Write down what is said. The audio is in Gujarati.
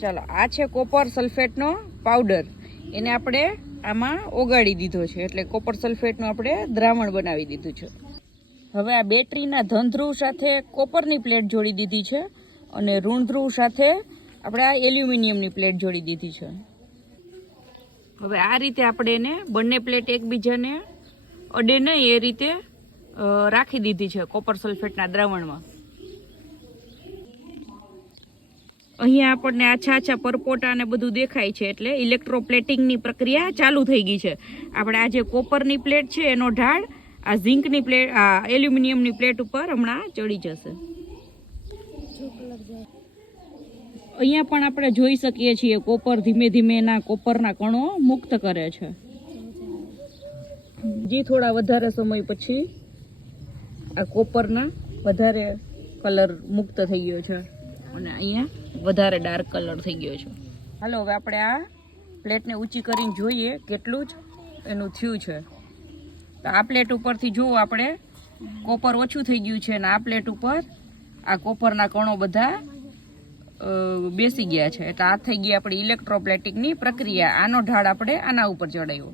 ચાલો, આ છે કોપર સલ્ફેટનો પાવડર. એને આપણે આમાં ઓગાળી દીધો છે, એટલે કોપર સલ્ફેટનું આપણે દ્રાવણ બનાવી દીધું છે. હવે આ બેટરીના ધન ધ્રુવ સાથે કોપરની પ્લેટ જોડી દીધી છે અને ઋણ ધ્રુવ સાથે આપણે આ એલ્યુમિનિયમની પ્લેટ જોડી દીધી છે. હવે આ રીતે આપણે એને બંને પ્લેટ એકબીજાને અડે નહીં એ રીતે રાખી દીધી છે કોપર સલ્ફેટના દ્રાવણમાં. અહીંયા આપણને આછા આછા પરપોટા ને બધું દેખાય છે, એટલે ઇલેક્ટ્રોપ્લેટિંગની પ્રક્રિયા ચાલુ થઈ ગઈ છે. આપણે આ જે કોપરની પ્લેટ છે એનો ઢાળ આ ઝીંકની પ્લેટ, આ એલ્યુમિનિયમની પ્લેટ ઉપર હમણાં ચડી જશે. અહીંયા પણ આપણે જોઈ શકીએ છીએ કોપર ધીમે ધીમે એના કોપરના કણો મુક્ત કરે છે. જે થોડા વધારે સમય પછી આ કોપરના વધારે કલર મુક્ત થઈ ગયો છે અને અહીંયા વધારે ડાર્ક કલર થઈ ગયો છે. હાલો, હવે આપણે આ પ્લેટને ઊંચી કરીને જોઈએ કેટલું જ એનું થયું છે. તો આ પ્લેટ ઉપરથી જુઓ આપણે કોપર ઓછું થઈ ગયું છે અને આ પ્લેટ ઉપર આ કોપરના કણો બધા બેસી ગયા છે. એટલે આ થઈ ગઈ આપણી ઇલેક્ટ્રોપ્લેટિંગની પ્રક્રિયા. આનો ઢાળ આપણે આના ઉપર ચડાવ્યો.